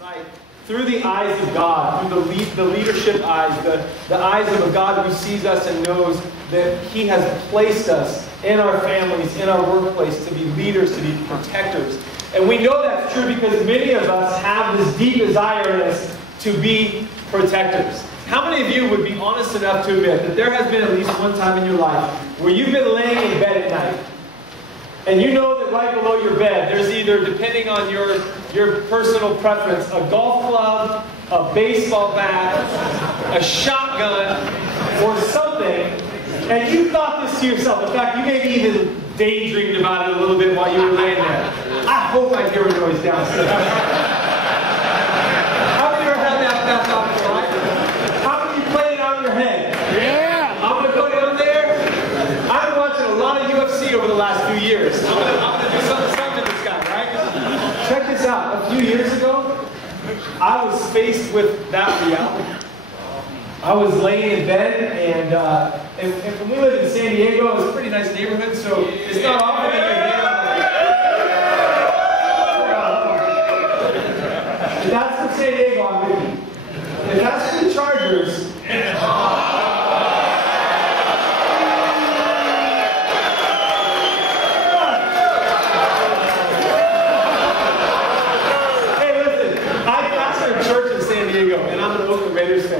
Like, through the eyes of God, through the leadership eyes, the eyes of a God who sees us and knows that He has placed us in our families, in our workplace, to be leaders, to be protectors. And we know that's true because many of us have this deep desire in us to be protectors. How many of you would be honest enough to admit that there has been at least one time in your life where you've been laying in bed at night, and you know that right below your bed there's either, depending on your personal preference, a golf club, a baseball bat, a shotgun, or something, and you thought this to yourself. In fact, you maybe even daydreamed about it a little bit while you were laying there. I hope I hear a noise downstairs. How many of you ever had that thought before, right? How many of you played it out in your head? Yeah! I'm going to put it on there. I've been watching a lot of UFC over the last few years. I'm going to do something to this guy, right? Check this out. A few years ago, I was faced with that reality. I was laying in bed, and when we lived in San Diego, it was a pretty nice neighborhood, so it's not often that you're there. If that's from San Diego, I'm with you. If that's from the Chargers, hey, listen, I pastor a church in San Diego, and I'm an Oakland Raiders fan.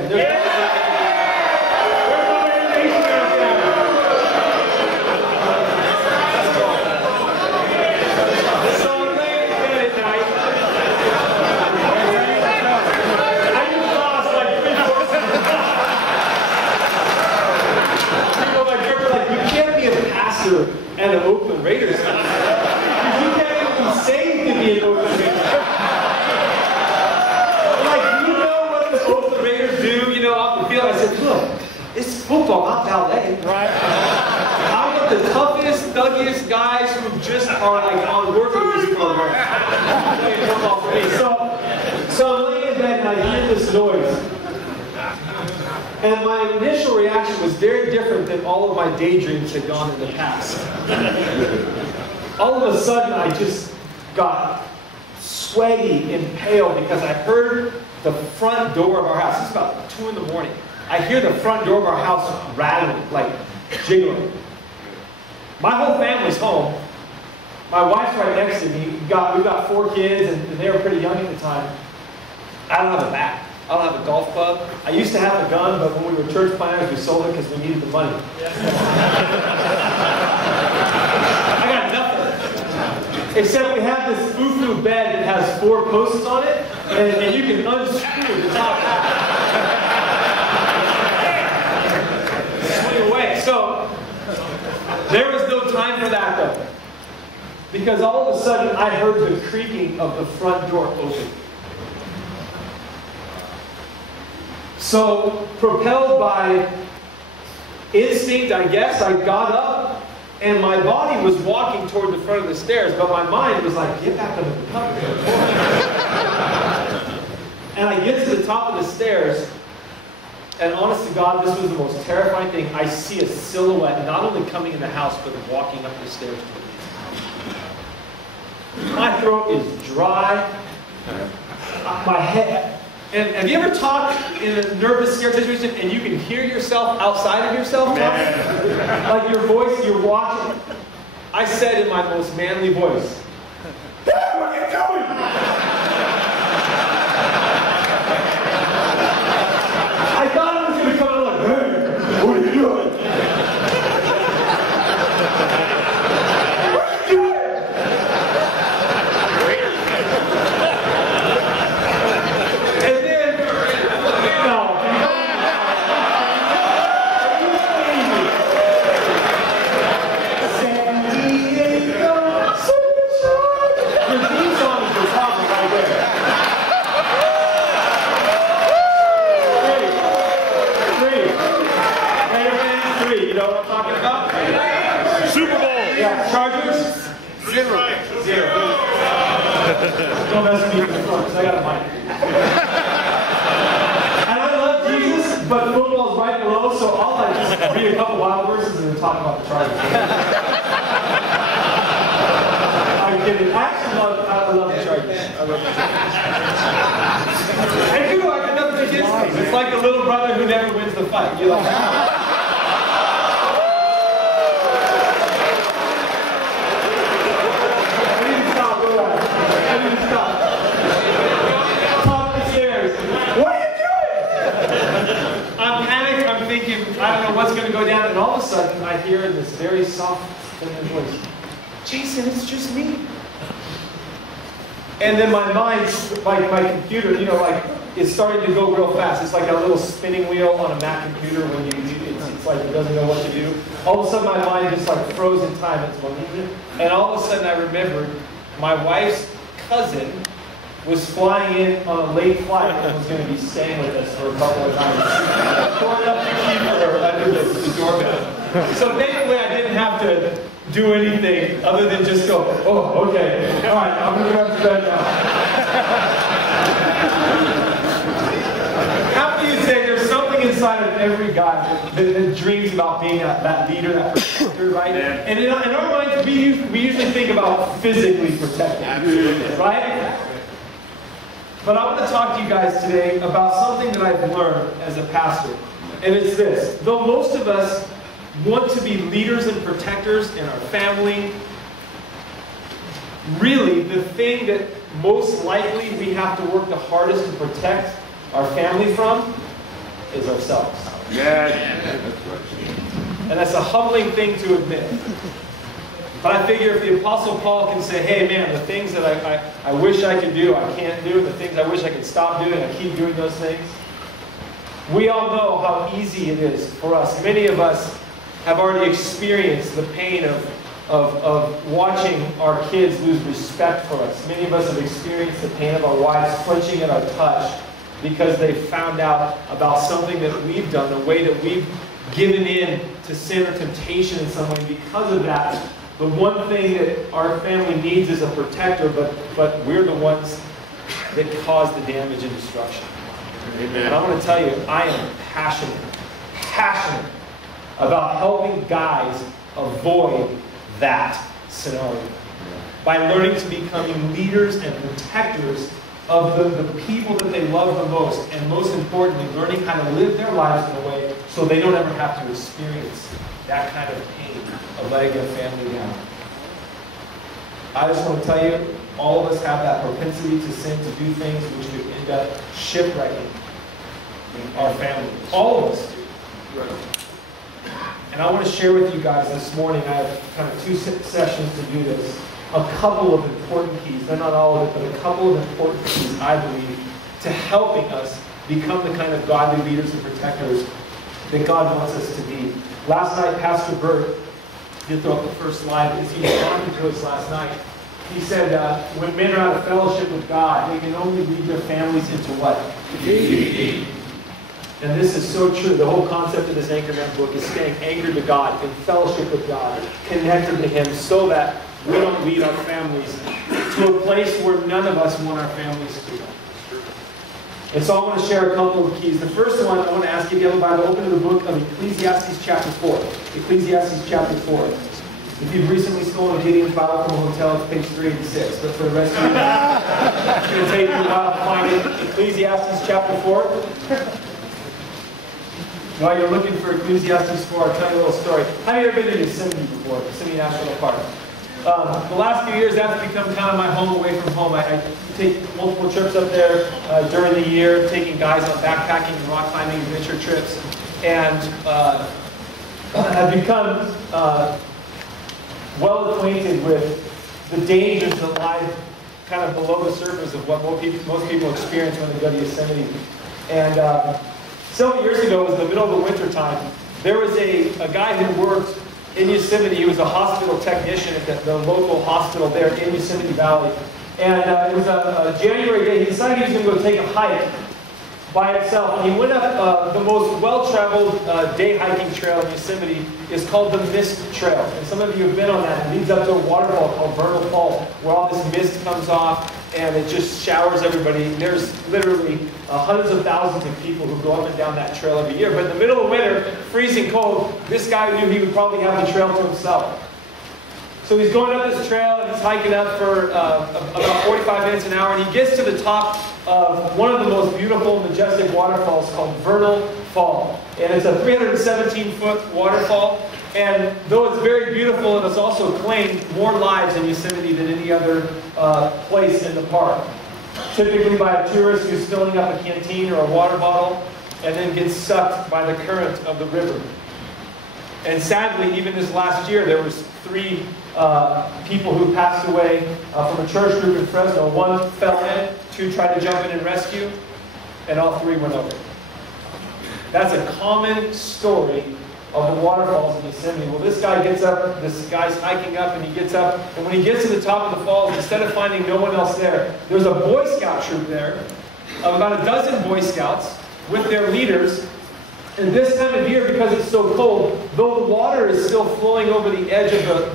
And an Oakland Raiders fan. You can't even be saved to be an Oakland Raiders fan. Like, you know what the Oakland Raiders do, you know, off the field. I said, look, it's football, not ballet. Right. I'm with the toughest, thuggiest guys who just are like on work release program. Playing football for me. So I'm laying in bed and I hear this noise. And my initial reaction was very different than all of my daydreams had gone in the past. All of a sudden, I just got sweaty and pale because I heard the front door of our house. It's about 2 in the morning. I hear the front door of our house rattling, like jiggling. My whole family's home. My wife's right next to me. We've got 4 kids, and they were pretty young at the time. I don't have a bat. I don't have a golf club. I used to have a gun, but when we were church planners, we sold it because we needed the money. I got nothing. Except we have this foo-foo bed that has 4 posts on it, and you can unscrew the top. Swing away. So, there was no time for that, though. Because all of a sudden, I heard the creaking of the front door open. So, propelled by instinct, I guess, I got up, and my body was walking toward the front of the stairs, but my mind was like, get back under the cover. And I get to the top of the stairs, and honest to God, this was the most terrifying thing. I see a silhouette, not only coming in the house, but walking up the stairs toward me. My throat is dry. My head... And have you ever talked in a nervous, scared situation and you can hear yourself outside of yourself talking? Like your voice, you're watching. I said in my most manly voice, "Dad, what are you doing?" I thought I was going to come out like, "Hey, what are you doing?" Chargers? 0. Don't mess with me in the front, because I got a mic. And I love Jesus, but football's right below, so I'll like just read a couple wild verses and then talk about the Chargers. I'm kidding. I love the Chargers. I love the Chargers. fight. You're like, I need to stop, go on. I need to stop. Top the stairs. What are you doing? I'm panicked, I'm thinking, I don't know what's going to go down, and all of a sudden I hear in this very soft feminine voice, Jason, it's just me. And then my mind, like my computer, you know, like it's starting to go real fast. It's like a little spinning wheel on a Mac computer when it's like it doesn't know what to do. All of a sudden my mind just like froze in time. It's going, and all of a sudden I remembered my wife's cousin was flying in on a late flight and was going to be staying with us for a couple of nights. Pulling up the key for her under the doorbell. So thankfully I didn't have to do anything other than just go, oh, okay, all right, I'm going to go to bed now. How can you say there's something inside of every guy that dreams about being that leader, that protector, right? Yeah. And in our minds, we usually think about physically protecting, right? But I want to talk to you guys today about something that I've learned as a pastor. And it's this. Though most of us want to be leaders and protectors in our family, really the thing that most likely we have to work the hardest to protect our family from is ourselves. Yeah, that's right. And that's a humbling thing to admit. But I figure if the Apostle Paul can say, hey man, the things that I wish I could do, I can't do, the things I wish I could stop doing, I keep doing those things. We all know how easy it is for us. Many of us have already experienced the pain of watching our kids lose respect for us. Many of us have experienced the pain of our wives flinching at our touch because they found out about something that we've done, the way that we've given in to sin or temptation in some way. Because of that, the one thing that our family needs is a protector, but we're the ones that cause the damage and destruction. Amen. And I want to tell you, I am passionate about helping guys avoid that scenario by learning to becoming leaders and protectors of the people that they love the most, and most importantly, learning how to live their lives in a way so they don't ever have to experience that kind of pain of letting their family down. I just want to tell you, all of us have that propensity to sin, to do things which could end up shipwrecking our family. All of us do. And I want to share with you guys this morning, I have kind of 2 sessions to do this, a couple of important keys. They're not all of it, but a couple of important keys, I believe, to helping us become the kind of godly leaders and protectors that God wants us to be. Last night, Pastor Bert did throw up the first slide as he was talking to us last night. He said, when men are out of fellowship with God, they can only lead their families into what? And this is so true. The whole concept of this Anchorman book is staying anchored to God, in fellowship with God, connected to Him, so that we don't lead our families to a place where none of us want our families to go. And so I want to share a couple of keys. The first one, I want to ask you, if you have a Bible, open to the book of Ecclesiastes chapter 4. Ecclesiastes chapter 4. If you've recently stolen a Gideon's Bible from a hotel, it's page 386. But for the rest of you, it's going to take you a while to find it. Ecclesiastes chapter 4. While you're looking for Ecclesiastes 4, I'll tell you a little story. Have you ever been to Yosemite before? Yosemite National Park. The last few years, that's become kind of my home away from home. I take multiple trips up there during the year, taking guys on backpacking and rock climbing adventure trips. And I've become well acquainted with the dangers that lie kind of below the surface of what most people experience when they go to Yosemite. And several years ago, it was in the middle of the winter time, there was a guy who worked in Yosemite. He was a hospital technician at the local hospital there in Yosemite Valley. And it was a January day. He decided he was going to go take a hike by himself. And he went up the most well-traveled day hiking trail in Yosemite. Is called the Mist Trail. And some of you have been on that. It leads up to a waterfall called Vernal Fall, where all this mist comes off and it just showers everybody. There's literally hundreds of thousands of people who go up and down that trail every year. But in the middle of winter, freezing cold, this guy knew he would probably have the trail to himself. So he's going up this trail, and he's hiking up for about 45 minutes an hour, and he gets to the top of one of the most beautiful, majestic waterfalls called Vernal Fall. And it's a 317-foot waterfall, and though it's very beautiful, and it's also claimed more lives in Yosemite than any other place in the park. Typically by a tourist who's filling up a canteen or a water bottle, and then gets sucked by the current of the river. And sadly, even this last year, there was 3 people who passed away from a church group in Fresno. 1 fell in, 2 tried to jump in and rescue, and all 3 went over. That's a common story of the waterfalls in Yosemite. Well, this guy gets up, this guy's hiking up, and he gets up, and when he gets to the top of the falls, instead of finding no one else there, there's a Boy Scout troop there, of about a dozen Boy Scouts, with their leaders. And this time of year, because it's so cold, though the water is still flowing over the edge of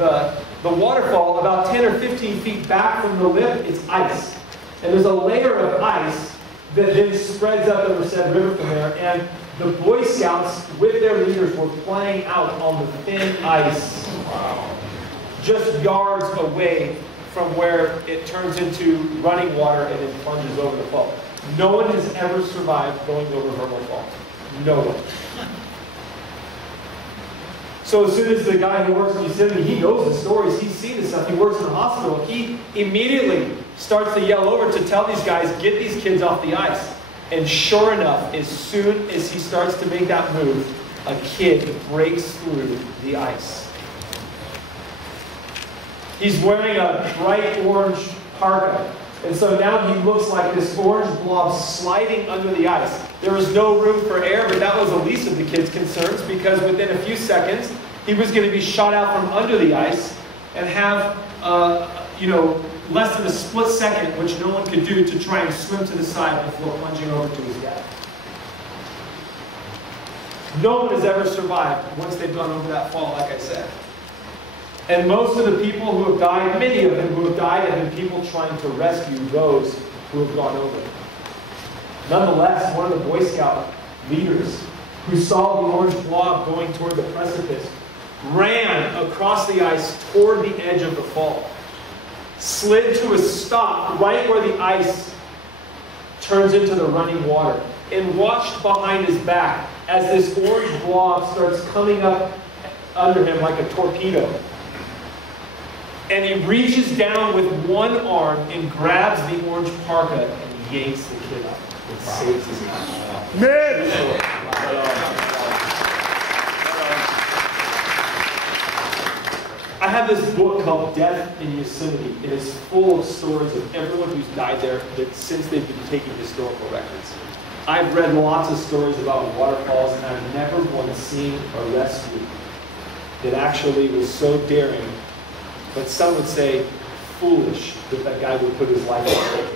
the waterfall, about 10 or 15 feet back from the lip, it's ice. And there's a layer of ice that then spreads up the Merced River from there. And the Boy Scouts, with their leaders, were playing out on the thin ice. Wow. Just yards away from where it turns into running water and then plunges over the fall. No one has ever survived going over Vernal Fall. No one. So as soon as the guy who works in Yosemite, he knows the stories, he's seen this stuff, he works in the hospital, he immediately starts to yell over to tell these guys, get these kids off the ice. And sure enough, as soon as he starts to make that move, a kid breaks through the ice. He's wearing a bright orange parka. And so now he looks like this orange blob sliding under the ice. There was no room for air, but that was the least of the kid's concerns, because within a few seconds, he was going to be shot out from under the ice and have, less than a split second, which no one could do, to try and swim to the side before plunging over to his death. No one has ever survived once they've gone over that fall, like I said. And most of the people who have died, many of them who have died, have been people trying to rescue those who have gone over. Nonetheless, one of the Boy Scout leaders who saw the orange blob going toward the precipice ran across the ice toward the edge of the fall, slid to a stop right where the ice turns into the running water, and watched behind his back as this orange blob starts coming up under him like a torpedo. And he reaches down with one arm and grabs the orange parka and yanks the kid up and saves his life. Man! I have this book called Death in Yosemite. It is full of stories of everyone who's died there that since they've been taking historical records. I've read lots of stories about waterfalls, and I've never once seen a rescue that actually was so daring, but some would say foolish, that that guy would put his life on the line.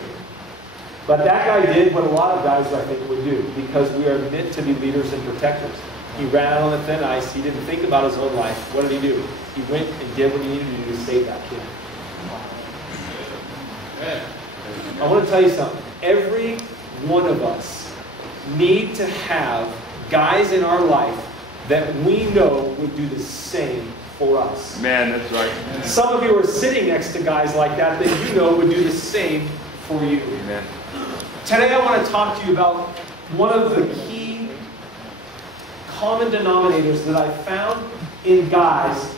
But that guy did what a lot of guys, I think, would do, because we are meant to be leaders and protectors. He ran out on the thin ice. He didn't think about his own life. What did he do? He went and did what he needed to do to save that kid. I want to tell you something. Every one of us need to have guys in our life that we know would do the same for us. Man, that's right. Some of you are sitting next to guys like that that you know would do the same for you. Amen. Today I want to talk to you about one of the key common denominators that I found in guys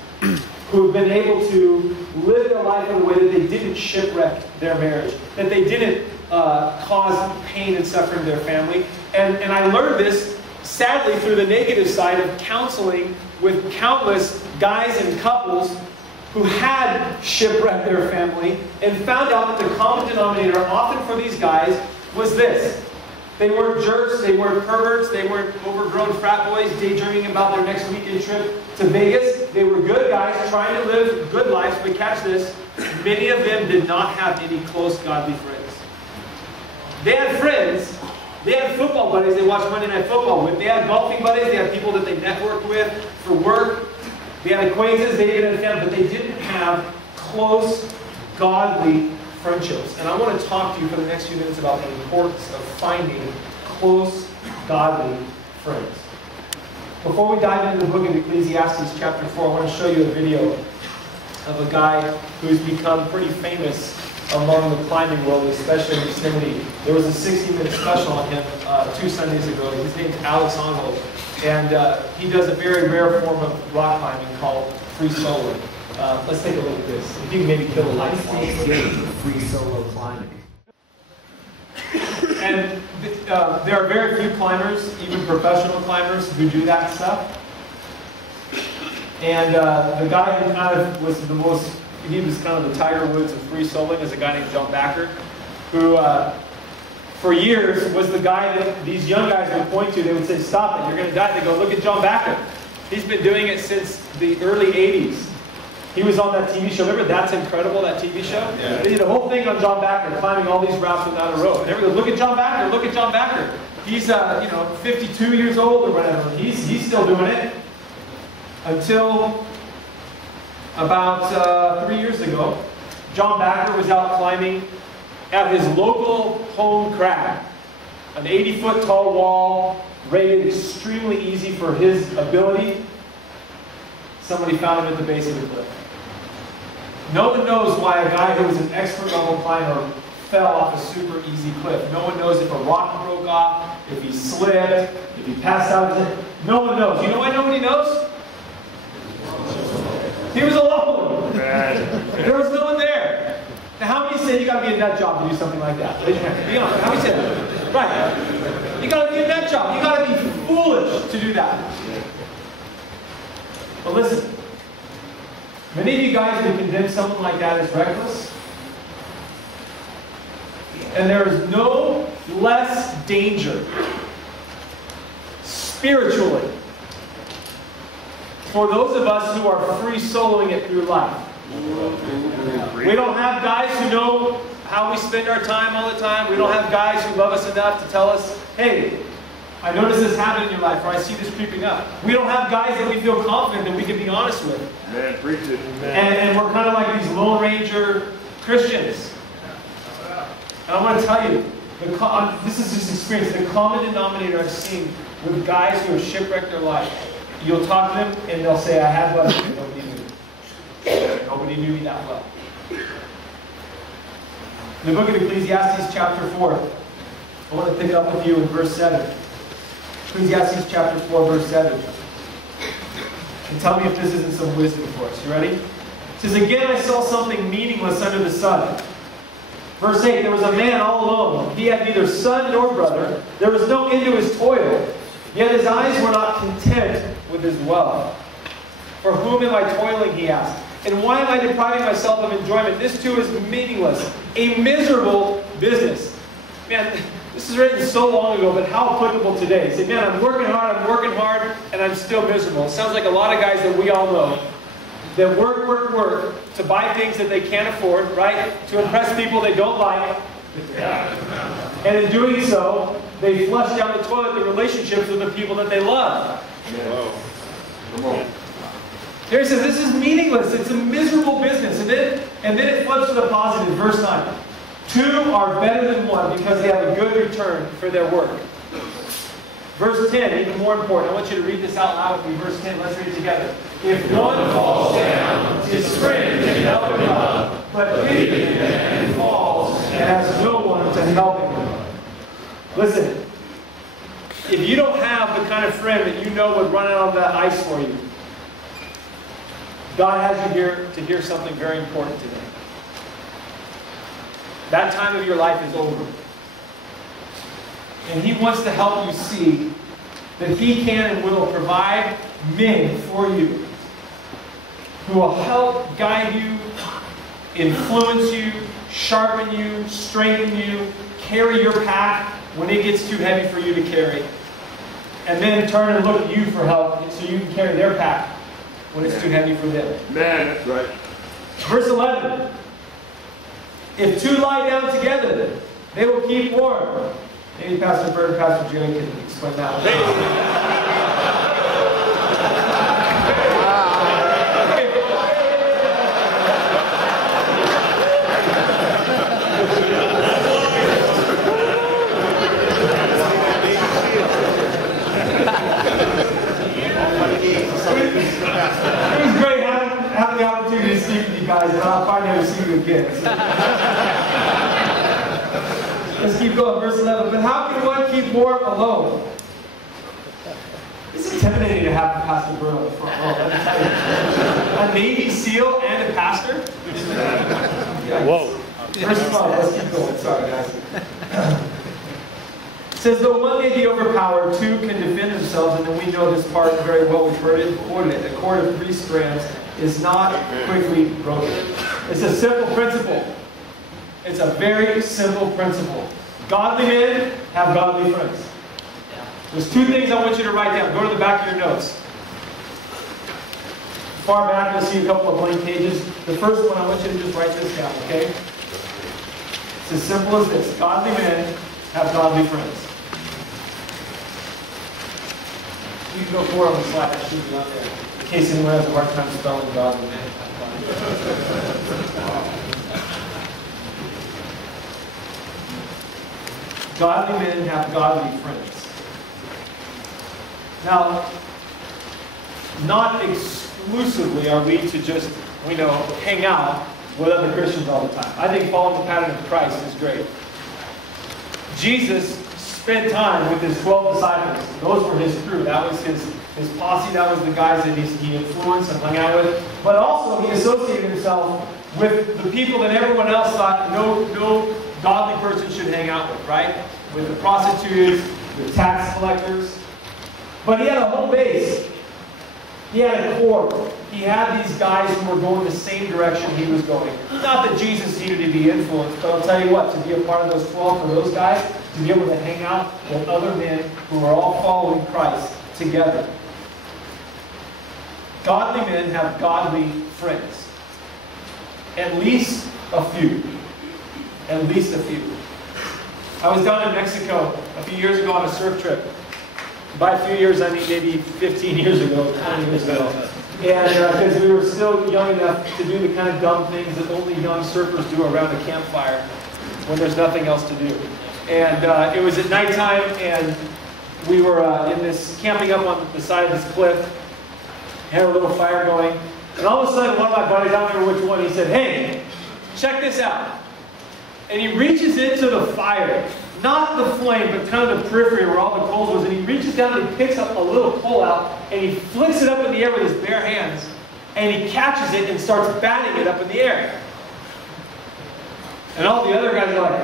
who have been able to live their life in a way that they didn't shipwreck their marriage, that they didn't cause pain and suffering to their family. And I learned this, sadly, through the negative side of counseling with countless guys and couples who had shipwrecked their family, and found out that the common denominator often for these guys was this. They weren't jerks, they weren't perverts, they weren't overgrown frat boys daydreaming about their next weekend trip to Vegas. They were good guys trying to live good lives, but catch this, many of them did not have any close godly friends. They had friends, they had football buddies they watched Monday Night Football with, they had golfing buddies, they had people that they networked with for work, they had acquaintances, they didn't have, but they didn't have close godly friendships. And I want to talk to you for the next few minutes about the importance of finding close, godly friends. Before we dive into the book of Ecclesiastes chapter 4, I want to show you a video of a guy who's become pretty famous among the climbing world, especially in Yosemite. There was a 60-minute special on him 2 Sundays ago. His name's Alex Arnold, and he does a very rare form of rock climbing called free solo. Let's take a look at this. If you can maybe kill a light free solo climbing. And there are very few climbers, even professional climbers, who do that stuff. And the guy who kind of was the most, he was kind of the Tiger Woods of free soloing, is a guy named John Backer, who for years was the guy that these young guys would point to. They would say, "Stop it, you're going to die." They go, "Look at John Backer. He's been doing it since the early 80s. He was on that TV show. Remember That's Incredible, that TV show? Yeah. They did a whole thing on John Backer, climbing all these routes without a rope. And everybody goes, "Look at John Backer, look at John Backer. He's 52 years old or whatever. He's still doing it." Until about 3 years ago, John Backer was out climbing at his local home crag, an 80-foot tall wall, rated extremely easy for his ability. Somebody found him at the base of the cliff. No one knows why a guy who was an expert level climber fell off a super easy cliff. No one knows if a rock broke off, if he slipped, if he passed out. No one knows. You know why nobody knows? He was alone. There was no one there. Now, how many say you got to be a nut job to do something like that? Raise your hand. Be honest. How many say that? Right. You got to be a nut job. You got to be foolish to do that. But listen, many of you guys would condemn someone like that as reckless. And there is no less danger spiritually for those of us who are free soloing it through life. We don't have guys who know how we spend our time all the time. We don't have guys who love us enough to tell us, "Hey, I notice this happening in your life," or "I see this creeping up." We don't have guys that we feel confident that we can be honest with. Man, preach it. And we're kind of like these Lone Ranger Christians. And I want to tell you, this is just experience. The common denominator I've seen with guys who have shipwrecked their life, you'll talk to them and they'll say, "I had love, but nobody knew me. Nobody knew me that well." In the book of Ecclesiastes chapter 4, I want to pick up with you in verse 7. Ecclesiastes chapter 4, verse 7. And tell me if this isn't some wisdom for us. You ready? It says, "Again I saw something meaningless under the sun." Verse 8, "There was a man all alone. He had neither son nor brother. There was no end to his toil. Yet his eyes were not content with his wealth. For whom am I toiling?" he asked. "And why am I depriving myself of enjoyment? This too is meaningless. A miserable business." Man, this is written so long ago, but how applicable today. Say, "Man, I'm working hard, and I'm still miserable." It sounds like a lot of guys that we all know that work to buy things that they can't afford, right? To impress people they don't like. And in doing so, they flush down the toilet the relationships with the people that they love. Come on. Here he says, this is meaningless. It's a miserable business. And then it flips to the positive. Verse 9. "Two are better than one because they have a good return for their work." Verse 10, even more important. I want you to read this out loud with me. Verse 10, let's read it together. "If one falls down, his friend can help him up. But if a man falls and has no one to help him." Listen, if you don't have the kind of friend that you know would run out on that ice for you, God has you here to hear something very important today. That time of your life is over. And He wants to help you see that He can and will provide men for you who will help guide you, influence you, sharpen you, strengthen you, carry your pack when it gets too heavy for you to carry. And then turn and look at you for help so you can carry their pack when it's too heavy for them. Man, that's right. Verse 11. "If two lie down together, they will keep warm." Maybe Pastor Bird and Pastor Jerry can explain that. It was great having the opportunity to speak to you again. Let's keep going. Verse 11. But how can one keep more alone? It's intimidating to have Pastor Bert on the front row. Let me tell you. A Navy SEAL and a pastor? Whoa. Verse 12. Let's keep going. Sorry, guys. It says, though one may be overpowered, two can defend themselves, and then we know this part very well. We've heard it quoted. A cord of 3 strands is not quickly broken. It's a simple principle. It's a very simple principle. Godly men have godly friends. There's 2 things I want you to write down. Go to the back of your notes. Far back, you'll see a couple of blank pages. The first one, I want you to just write this down, okay? It's as simple as this. Godly men have godly friends. You can go forward on the slide. That should be on there. In case anyone has a hard time spelling godly men. Godly men have godly friends. Now, not exclusively are we to just, hang out with other Christians all the time. I think following the pattern of Christ is great. Jesus spent time with his 12 disciples. Those were his crew. That was his posse. That was the guys that he influenced and hung out with. But also, he associated himself with the people that everyone else thought no godly person should hang out with, right? With the prostitutes, the tax collectors. But he had a home base. He had a core. He had these guys who were going the same direction he was going. Not that Jesus needed to be influenced, but I'll tell you what, to be a part of those 12, for those guys, to be able to hang out with other men who are all following Christ together. Godly men have godly friends. At least a few. At least a few. I was down in Mexico a few years ago on a surf trip. By a few years, I mean maybe 15 years ago, 20 years ago. And because we were still young enough to do the kind of dumb things that only young surfers do around a campfire when there's nothing else to do. And it was at nighttime, and we were camping up on the side of this cliff, had a little fire going. And all of a sudden, one of my buddies, I don't remember which one, he said, "Hey, check this out." And he reaches into the fire. Not the flame, but kind of the periphery where all the coals was. And he reaches down and he picks up a little coal out and he flicks it up in the air with his bare hands. And he catches it and starts batting it up in the air. And all the other guys are like,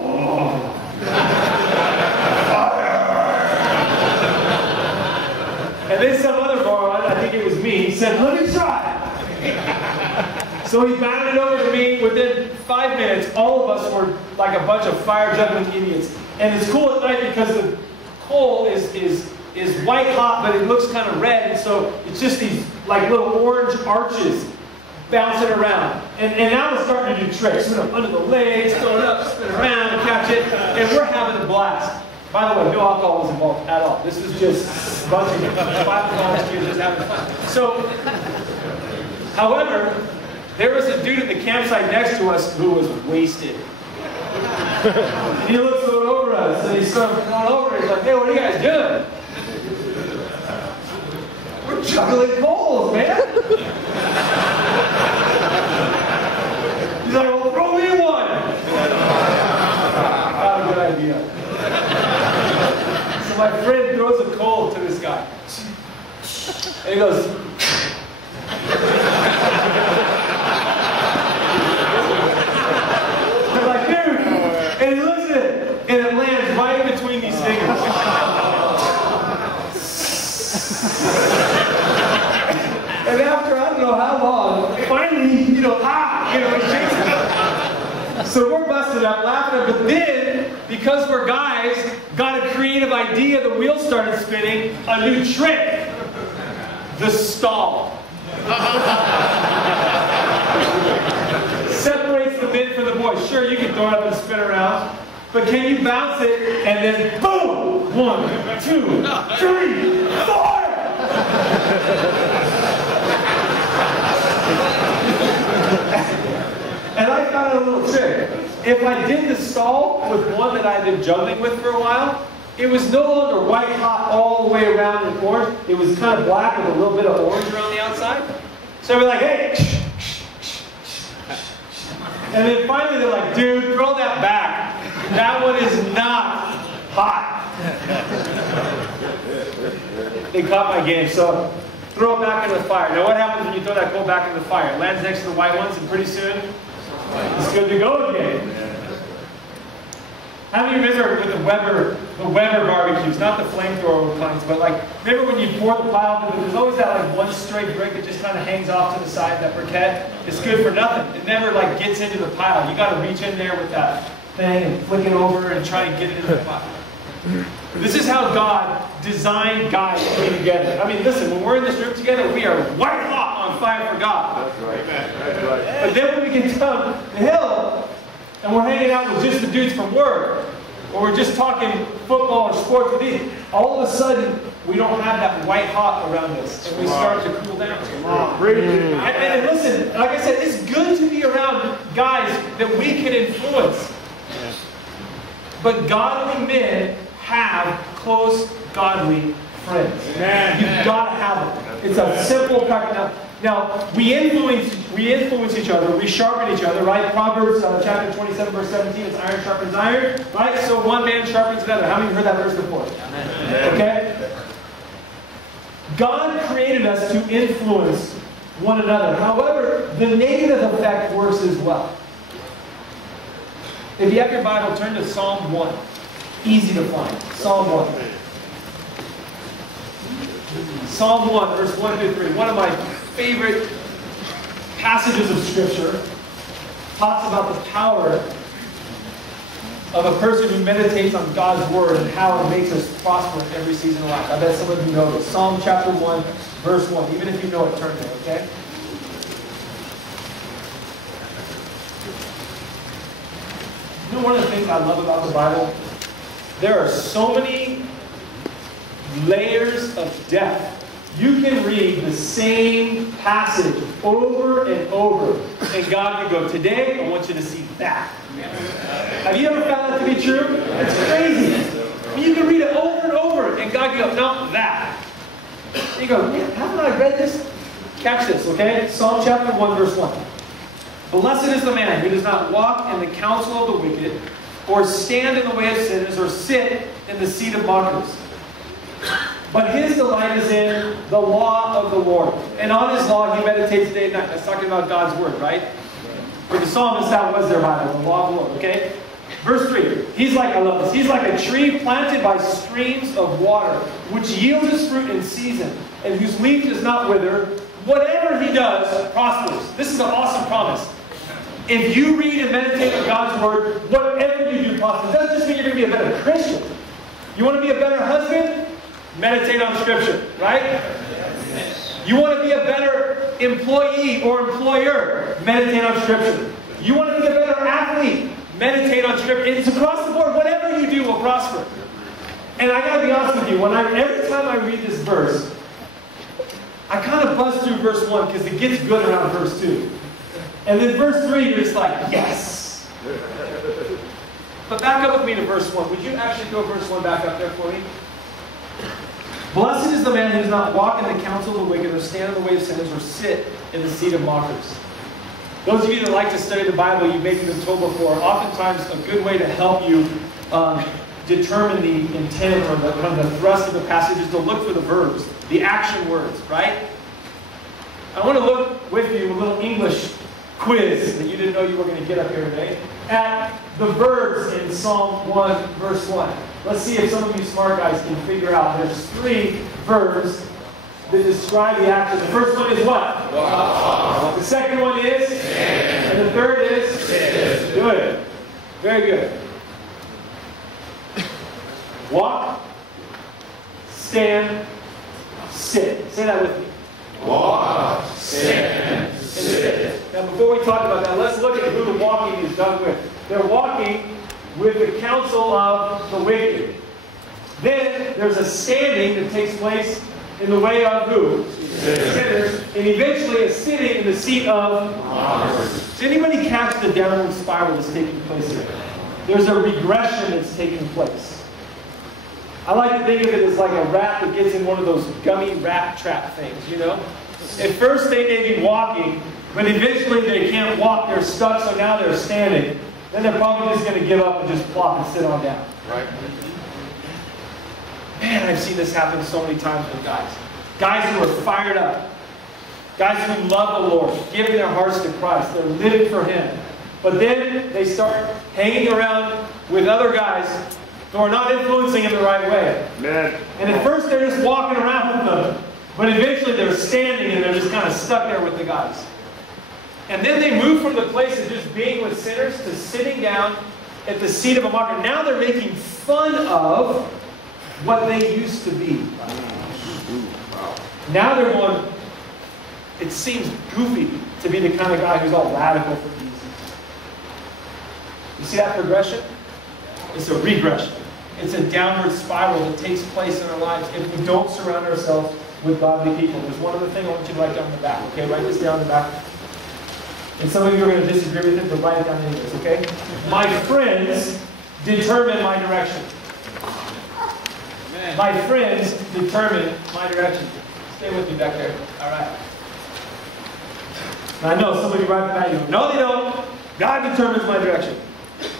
"Oh, fire!" And then some other moron, I think it was me, he said, "Let me try." So he batted it over to me. Within 5 minutes, all of us were like a bunch of fire juggling idiots. And it's cool at night because the coal is white hot, but it looks kind of red. And so it's just these like little orange arches bouncing around. And now we're starting to do tricks. Spin up under the legs, throw it up, spin around, and catch it. And we're having a blast. By the way, no alcohol was involved at all. This was just a bunch of Bible volunteers just having fun. So, however, there was a dude at the campsite next to us who was wasted. He looks over us and he starts going over. He's like, "Hey, what are you guys doing?" "We're juggling coals, man." He's like, "Well, throw me one." Not a good idea. So my friend throws a coal to this guy. And he goes, and he looks at it, and it lands right in between these fingers. And after I don't know how long, finally, he shakes it. So we're busted up, laughing, but then, because we're guys, got a creative idea, the wheels started spinning, a new trick. The stall. Separates the men from the boys. Sure, you can throw it up and spin around, but can you bounce it and then boom! 1, 2, 3, 4! And I found out a little trick. If I did the stall with one that I'd been juggling with for a while, it was no longer white hot all the way around and orange. It was kind of black with a little bit of orange around the outside. So I'd be like, "Hey!" And then finally they're like, dude, throw that back. That one is not hot. They caught my game, so throw it back into the fire. Now what happens when you throw that coal back into the fire? It lands next to the white ones, and pretty soon, it's good to go again. How do you remember with the Weber barbecues, not the flamethrower kinds, but like, remember when you pour the pile, there's always that like one stray brick that just kind of hangs off to the side, that briquette. It's good for nothing. It never like gets into the pile. You got to reach in there with that thing and flick it over and try and get it into the pile. This is how God designed guys to be together. I mean, listen, when we're in this room together, we are white hot on fire for God. That's right. That's right. But then when we get down the hill, and we're hanging out with just the dudes from work, or we're just talking football or sports with these, all of a sudden, we don't have that white hot around us, and we start to cool down. And listen, like I said, it's good to be around guys that we can influence. But godly men have close, godly friends. You've got to have them. It's a simple practice. Now, we influence each other, we sharpen each other, right? Proverbs chapter 27, verse 17, it's iron sharpens iron, right? So one man sharpens another. How many have heard that verse before? Amen. Okay? God created us to influence one another. However, the negative effect works as well. If you have your Bible, turn to Psalm 1. Easy to find. Psalm 1. Psalm 1, verse 1 through 3. One of my favorite passages of Scripture. Talks about the power of a person who meditates on God's Word and how it makes us prosper in every season of life. I bet some of you know it. Psalm chapter 1, verse 1. Even if you know it, turn there, okay? You know one of the things I love about the Bible? There are so many layers of depth. You can read the same passage over and over, and God can go, today I want you to see that. Have you ever found that to be true? It's crazy. You can read it over and over, and God can go, no, that. You go, man, haven't I read this? Catch this, okay? Psalm chapter 1, verse 1. Blessed is the man who does not walk in the counsel of the wicked, or stand in the way of sinners, or sit in the seat of mockers. But his delight is in the law of the Lord. And on his law he meditates day and night. That's talking about God's Word, right? For the psalmist, that was their Bible, the law of the Lord, okay? Verse 3. He's like, I love this. He's like a tree planted by streams of water, which yields its fruit in season, and whose leaf does not wither. Whatever he does prospers. This is an awesome promise. If you read and meditate on God's Word, whatever you do prospers. It doesn't just mean you're going to be a better Christian. You want to be a better husband? Meditate on Scripture, right? You want to be a better employee or employer? Meditate on Scripture. You want to be a better athlete? Meditate on Scripture. It's across the board. Whatever you do will prosper. And I got to be honest with you, every time I read this verse, I kind of buzz through verse 1 because it gets good around verse 2. And then verse 3, you're just like, yes. But back up with me to verse 1. Would you actually throw verse 1 back up there for me? Blessed is the man who does not walk in the counsel of the wicked, or stand in the way of sinners, or sit in the seat of mockers. Those of you that like to study the Bible, you've maybe been told before, oftentimes a good way to help you determine the intent or the thrust of the passage is to look for the verbs, the action words, right? I want to look with you a little English quiz that you didn't know you were going to get up here today at the verbs in Psalm 1, verse 1. Let's see if some of you smart guys can figure out. There's 3 verbs that describe the action. The first one is what? Walk. The second one is? Stand. And the third is? Sit. Good. Very good. Walk, stand, sit. Say that with me. Walk, stand, sit. Now before we talk about that, let's look at who the walking is done with. They're walking with the counsel of the wicked. Then there's a standing that takes place in the way of who? Sinners. And eventually a sitting in the seat of mockers. Does anybody catch the downward spiral that's taking place here? There's a regression that's taking place. I like to think of it as like a rat that gets in one of those gummy rat trap things, you know? At first they may be walking But eventually they can't walk, they're stuck, so now they're standing. Then they're probably just going to give up and just plop and sit on down. Right. Man, I've seen this happen so many times with guys. Guys who are fired up. Guys who love the Lord, giving their hearts to Christ. They're living for Him. But then they start hanging around with other guys who are not influencing in the right way. Man. And at first they're just walking around with them. But eventually they're standing and they're just kind of stuck there with the guys. And then they move from the place of just being with sinners to sitting down at the seat of a mocker. Now they're making fun of what they used to be. Now they're going, it seems goofy to be the kind of guy who's all radical for Jesus. You see that progression? It's a regression. It's a downward spiral that takes place in our lives if we don't surround ourselves with godly people. There's one other thing I want you to write down in the back, okay? Write this down in the back. And some of you are going to disagree with it, but write it down anyways, okay? My friends determine my direction. My friends determine my direction. Stay with me back there. All right. Now, I know some of you right back, you go, no, they don't. God determines my direction.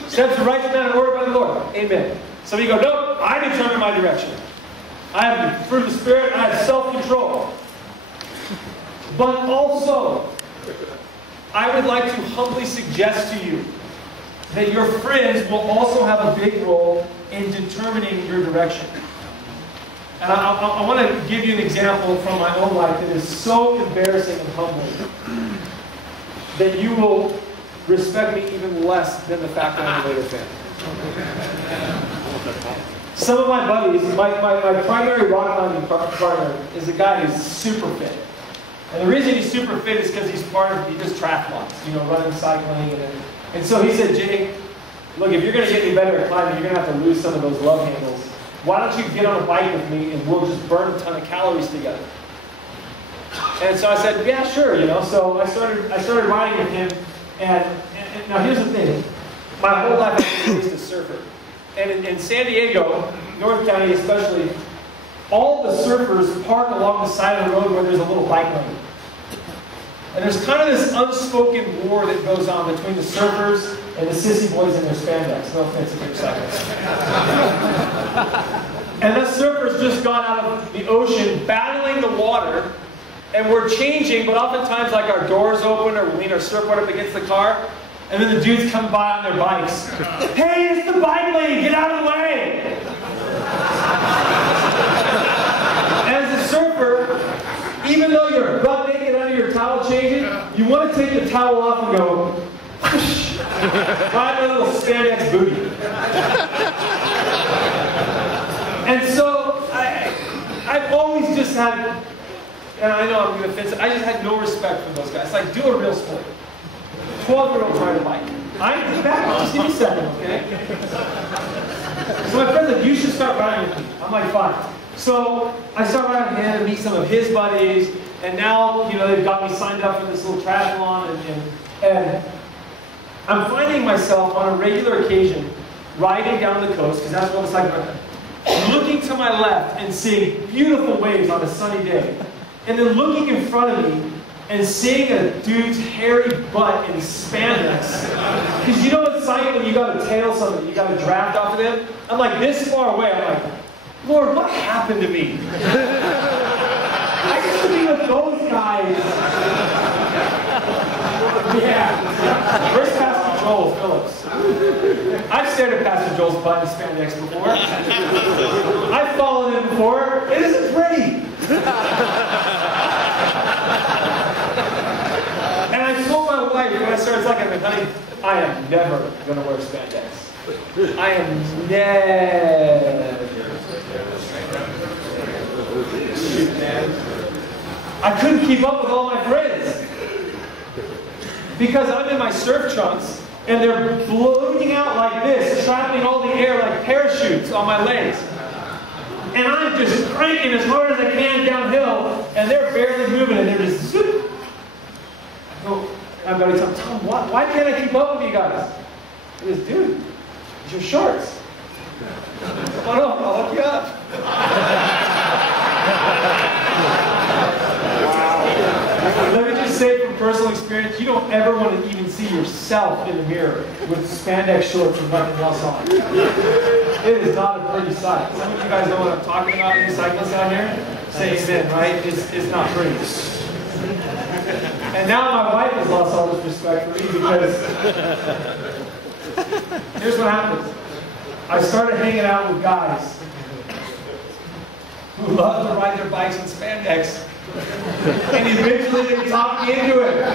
Steps to righteous man in order by the Lord. Amen. Some of you go, no, I determine my direction. I have the fruit of the Spirit. I have self-control. But also, I would like to humbly suggest to you that your friends will also have a big role in determining your direction. And I want to give you an example from my own life that is so embarrassing and humbling that you will respect me even less than the fact that I'm a Raider fan. Some of my buddies, my primary rock climbing partner is a guy who's super fit. And the reason he's super fit is because he does triathlons, you know, running, cycling, and so he said, Jay, look, if you're going to get me better at climbing, you're going to have to lose some of those love handles. Why don't you get on a bike with me and we'll just burn a ton of calories together? And so I said, yeah, sure, you know. So I started riding with him, and now here's the thing. My whole life I've been raised a surfer. And in San Diego, North County especially, all the surfers park along the side of the road where there's a little bike lane. And there's kind of this unspoken war that goes on between the surfers and the sissy boys in their spandex. No offense if you're cyclists. And the surfers just got out of the ocean battling the water, and we're changing, but oftentimes like our doors open or we lean our surfboard up against the car, and then the dudes come by on their bikes. Hey, it's the bike lane, get out of the way! As a surfer, even though you're butt naked under your towel changing, you want to take the towel off and go, whoosh, right in a little spandex booty. And so, I've always just had, and I know I'm going to offend, I just had no respect for those guys. Like, do a real sport. 12-year-old riding a bike. I'm back, just give me a second, okay? So my friend's like, you should start riding with me. I'm like, fine. So I start riding with him and meet some of his buddies, and now, you know, they've got me signed up for this little triathlon, and I'm finding myself on a regular occasion riding down the coast, because that's what it's like, looking to my left and seeing beautiful waves on a sunny day, and then looking in front of me and seeing a dude's hairy butt in spandex. Because you know what it's like when you got to tail somebody, you got to draft off of them? I'm like this far away, I'm like, Lord, what happened to me? I used to be with those guys. Yeah. Where's Pastor Joel Phillips? I've stared at Pastor Joel's butt in spandex before. I've followed him before. It isn't pretty. And I told my wife when I started talking, honey, I am never going to wear spandex. I am never. Shoot, man. I couldn't keep up with all my friends. Because I'm in my surf trunks, and they're floating out like this, traveling all the air like parachutes on my legs. And I'm just cranking as hard as I can downhill, and they're barely moving, and they're just zoop. Oh, my buddy Tom, why can't I keep up with you guys? He goes, dude, it's your shorts. Come on up, I'll hook you up. Wow. Let me just say from personal experience, yourself in the mirror with spandex shorts and nothing else on. It is not a pretty sight. Some of you guys know what I'm talking about, you cyclists out here? Say amen, right? It's not pretty. And now my wife has lost all this respect for me because here's what happens. I started hanging out with guys who love to ride their bikes in spandex. And eventually they talk me into it.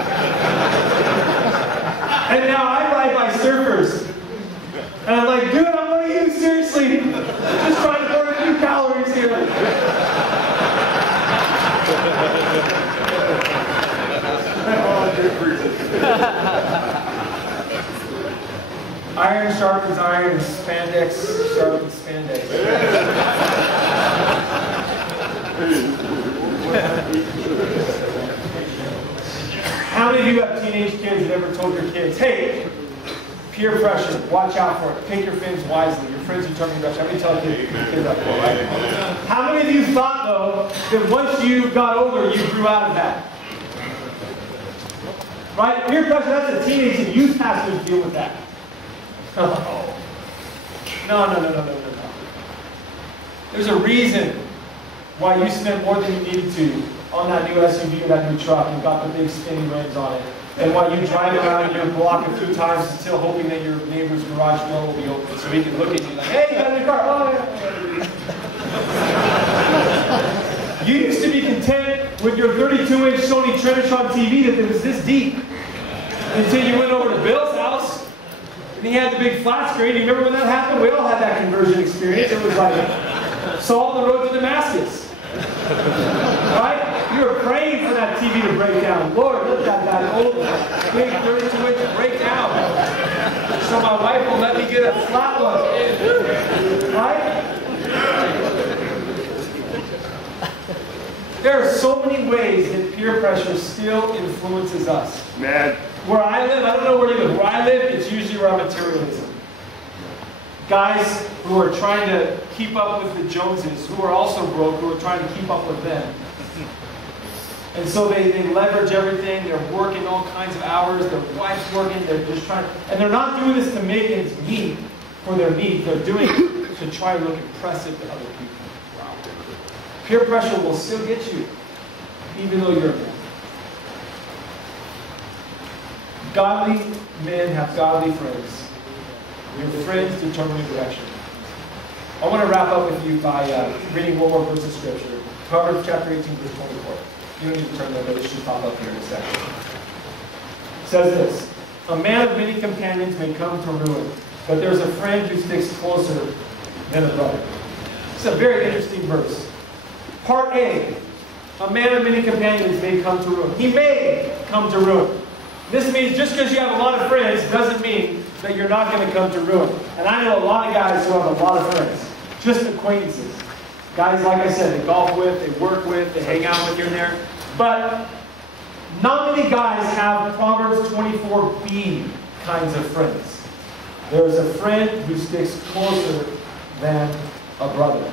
And now I ride by surfers. And I'm like, dude, I'm like you, seriously. Just trying to burn a few calories here. Iron sharpens iron, and spandex sharpens spandex. How many of you have teenage kids that ever told your kids, hey, peer pressure, watch out for it, pick your friends wisely, your friends are turning rush. How many tell your kids that for, right? How many of you thought, though, that once you got older, you grew out of that? Right? Peer pressure, that's a teenage and youth pastors deal with that. Oh. No. There's a reason why you spent more than you needed to on that new SUV or that new truck and got the big spinning rims on it. And why you drive around your block a few times until hoping that your neighbor's garage door will be open so he can look at you like, hey, you got a new car. Oh, yeah. You used to be content with your 32-inch Sony Trinitron TV that was this deep until you went over to Bill's house and he had the big flat screen. You remember when that happened? We all had that conversion experience. It was like Saul on the road to Damascus. Right? You were praying for that TV to break down. Lord, let that old big 32-inch break down so my wife will let me get a flat one. Right? There are so many ways that peer pressure still influences us. Man. Where I live, I don't know where you live. Where I live, it's usually around materialism. Guys who are trying to keep up with the Joneses, who are also broke, who are trying to keep up with them. And so they leverage everything. They're working all kinds of hours. Their wife's working. They're just trying. And they're not doing this to make ends meet for their needs. They're doing it to try to look impressive to other people. Peer pressure will still get you, even though you're a man. Godly men have godly friends. Your friends determine your direction. I want to wrap up with you by reading one more verse of Scripture. Proverbs chapter 18, verse 24. You don't need to turn there, but it should pop up here in a second. It says this: a man of many companions may come to ruin, but there's a friend who sticks closer than a brother. It's a very interesting verse. Part A, a man of many companions may come to ruin. He may come to ruin. This means just because you have a lot of friends doesn't mean that you're not going to come to ruin. And I know a lot of guys who have a lot of friends, just acquaintances. Guys, like I said, they golf with, they work with, they hang out with here and there. But not many guys have Proverbs 24b kinds of friends. There's a friend who sticks closer than a brother.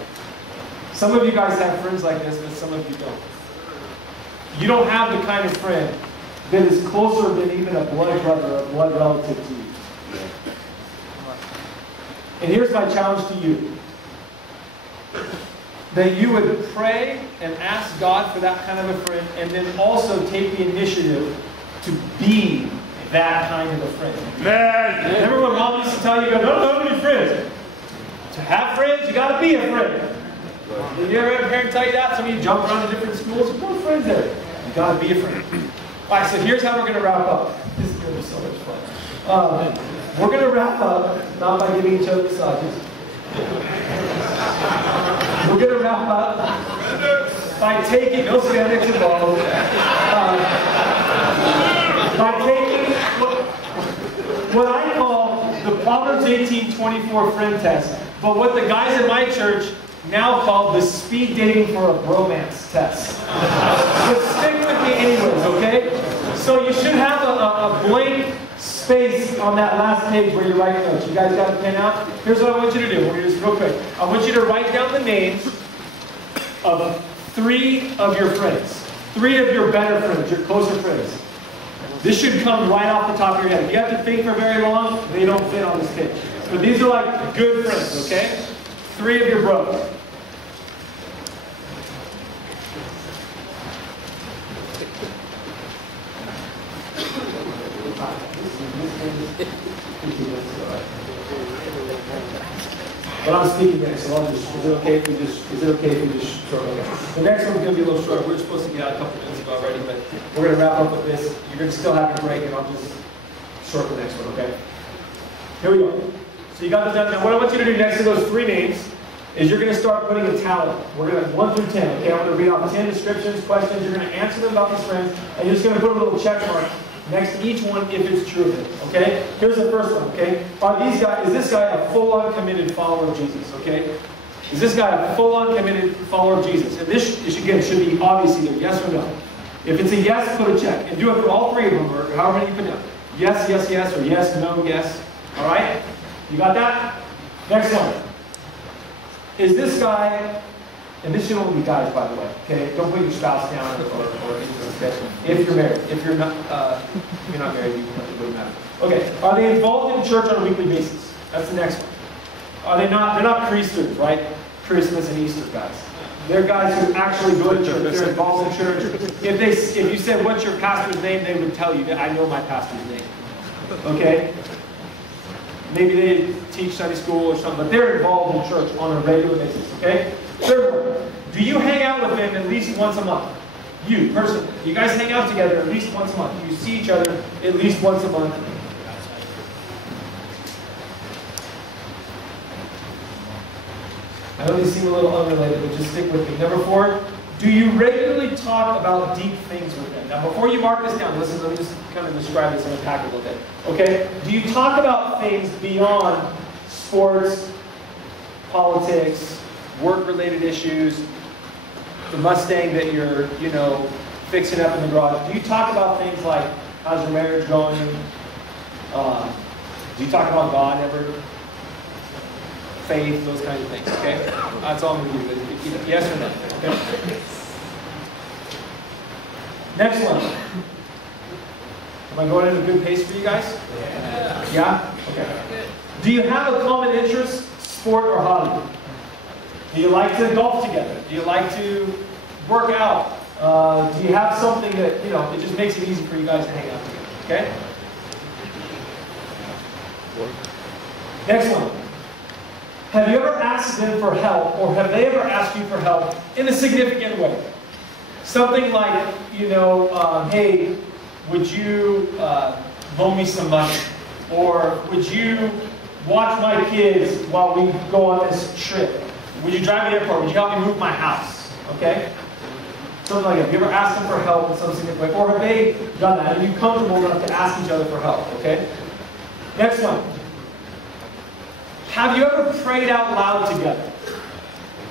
Some of you guys have friends like this, but some of you don't. You don't have the kind of friend that is closer than even a blood brother or a blood relative to you. And here's my challenge to you. That you would pray and ask God for that kind of a friend, and then also take the initiative to be that kind of a friend. Man! Remember when Mom used to tell you, don't have any friends. To have friends, you got to be a friend. Did you ever have a parent tell you that? Some of you jump around to different schools. There's no friends there. You got to be a friend. All right, so here's how we're going to wrap up. This is going to be so much fun. We're going to wrap up not by giving each other massages. We're going to wrap up by taking no spandex involved. By taking what I call the Proverbs 18:24 friend test, but what the guys in my church now call the speed dating for a bromance test. So stick with me anyways, okay? So you should have a blank space on that last page where you write your notes. You guys got a pen out? Here's what I want you to do. We're going to do this real quick. I want you to write down the names of 3 of your friends. 3 of your better friends, your closer friends. This should come right off the top of your head. If you have to think for very long, they don't fit on this page. But these are like good friends, okay? 3 of your brothers. But I'm speaking next, so is it okay if we just short? The next one's going to be a little short. We were supposed to get out a couple minutes ago already, but we're going to wrap up with this. You're going to still have your break, and I'll just short the next one, okay? Here we go. So you got the done. Now what I want you to do next to those 3 names is you're going to start putting a tally. We're going to 1 through 10. Okay, I'm going to read off 10 descriptions, questions. You're going to answer them about these friends, and you're just going to put a little check mark next to each one if it's true of it. Okay? Here's the first one. Okay? Is this guy a full-on committed follower of Jesus? Okay? Is this guy a full-on committed follower of Jesus? And this again should be obvious either yes or no. If it's a yes, put a check, and do it for all 3 of them, or however many you put down. Yes, yes, yes, or yes, no, yes. All right? You got that? Next one. Is this guy, and this should only be guys, by the way, okay? Don't put your spouse down or anything, okay? If you're married. If you're not married, you can put it matter. Okay. Are they involved in church on a weekly basis? That's the next one. Are they not? They're not priesters, right? Christmas and Easter guys. They're guys who actually go to church. They're involved in church. If you said, what's your pastor's name, they would tell you that I know my pastor's name. Okay? Maybe they teach Sunday school or something, but they're involved in church on a regular basis, okay? Third one, do you hang out with them at least once a month? You, personally. You guys hang out together at least once a month. You see each other at least once a month. I know these seem a little unrelated, but just stick with me. Number 4, do you regularly talk about deep things with them? Now, before you mark this down, listen, let me just kind of describe this and unpack it a little bit. Okay? Do you talk about things beyond sports, politics, work-related issues, the Mustang that you're, fixing up in the garage? Do you talk about things like, how's your marriage going? Do you talk about God ever? Faith, those kinds of things, okay? That's all I'm going to do. Yes or no? Okay. Next one. Am I going at a good pace for you guys? Yeah. Yeah? Okay. Do you have a common interest, sport or hobby? Do you like to golf together? Do you like to work out? Do you have something that, it just makes it easy for you guys to hang out together? Okay? Next one. Have you ever asked them for help, or have they ever asked you for help in a significant way? Something like, hey, would you loan me some money? Or would you watch my kids while we go on this trip? Would you drive me to the airport? Would you help me move my house? Okay? Something like that. Have you ever asked them for help in some significant way? Or have they done that? Are you comfortable enough to ask each other for help? Okay? Next one. Have you ever prayed out loud together?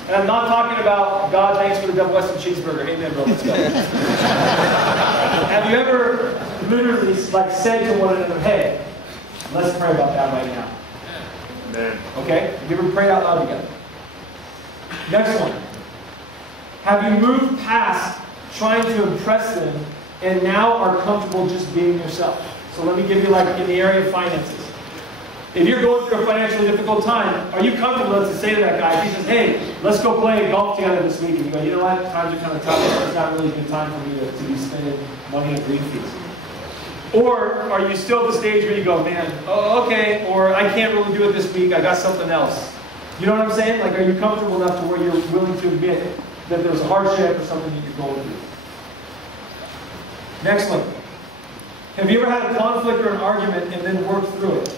And I'm not talking about, God, thanks for the double Western cheeseburger. Amen, bro. Let's go. Have you ever literally said to one another, hey, let's pray about that right now? Amen. Okay? Have you ever prayed out loud together? Next one. Have you moved past trying to impress them and now are comfortable just being yourself? So let me give you in the area of finances. If you're going through a financially difficult time, are you comfortable to say to that guy, if he says, hey, let's go play golf together this week, and you go, you know what, times are kind of tough, it's not really a good time for me to be spending money on green fees. Or are you still at the stage where you go, man, oh, okay, or I can't really do it this week, I got something else. You know what I'm saying? Are you comfortable enough to where you're willing to admit that there's a hardship or something that you're going through? Next one. Have you ever had a conflict or an argument and then worked through it?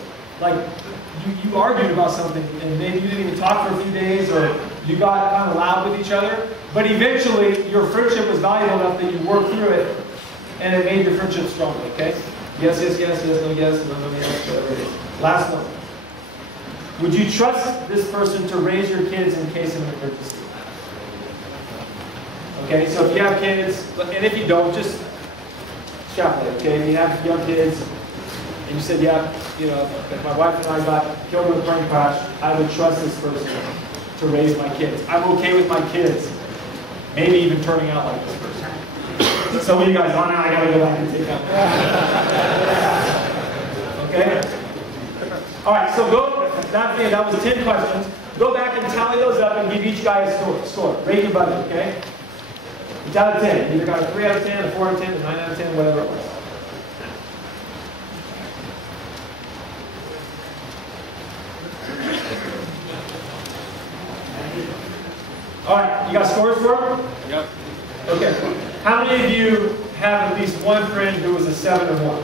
You argued about something and maybe you didn't even talk for a few days, or you got kind of loud with each other, but eventually your friendship was valuable enough that you worked through it and it made your friendship stronger, okay? Yes, yes, yes, yes, no, yes, no, no, yes, whatever it is. Last one. Would you trust this person to raise your kids in case of an emergency? Okay, so if you have kids, and if you don't, just extrapolate, okay? If you have young kids, and you said, yeah, if my wife and I got killed in a plane crash, I would trust this person to raise my kids. I'm okay with my kids maybe even turning out like this person. Some of you guys, oh, now I gotta go back and take that. Okay? All right, so go, that was 10 questions. Go back and tally those up and give each guy a score. Rate your buddy, okay? It's out of 10. Either got a 3 out of 10, a 4 out of 10, a 9 out of 10, whatever it was. All right, you got scores for them? Yep. Okay. How many of you have at least one friend who was a 7 or 1?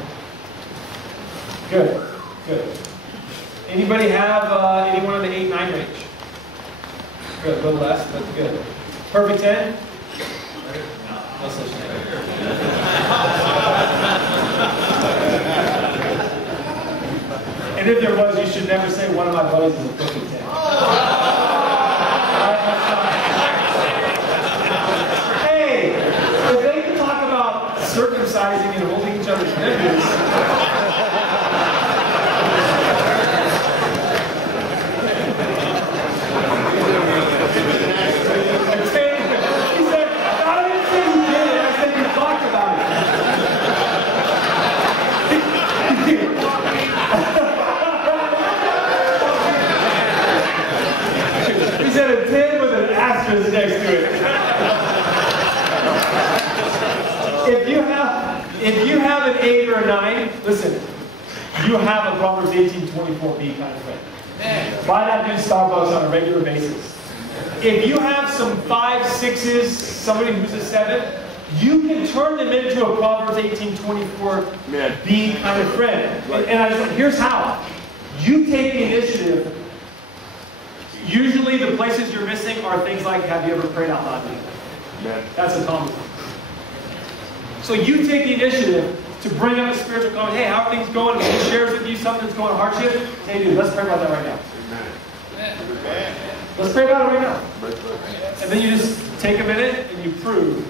Good. Good. Anybody have anyone in the 8, 9 range? Good. A little less. That's good. Perfect 10? No such thing. And if there was, you should never say one of my buddies is a perfect 10. Hey, if they can talk about circumcising and holding each other's members. Next to it. If you have an 8 or a 9, listen, you have a Proverbs 18:24b kind of friend. Buy that dude Starbucks on a regular basis. If you have some 5, 6s, somebody who's a 7, you can turn them into a Proverbs 18:24b kind of friend. And I said, here's how. You take the initiative. Usually the places you're missing are things like, have you ever prayed out loud? That's a common one. So you take the initiative to bring up a spiritual comment. Hey, how are things going? If he shares with you something that's going on hardship, hey dude, let's pray about that right now. Let's pray about it right now. And then you just take a minute and you prove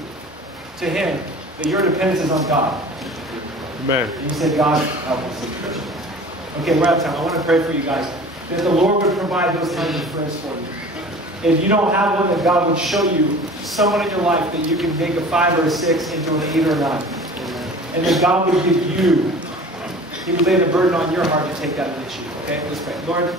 to him that your dependence is on God. Amen. And you say, God, help us. Okay, we're out of time. I want to pray for you guys, that the Lord would provide those kinds of friends for you. If you don't have one, that God would show you someone in your life that you can make a 5 or a 6 into an 8 or a 9. And that God would give you, He would lay the burden on your heart to take that initiative. Okay, let's pray. Lord,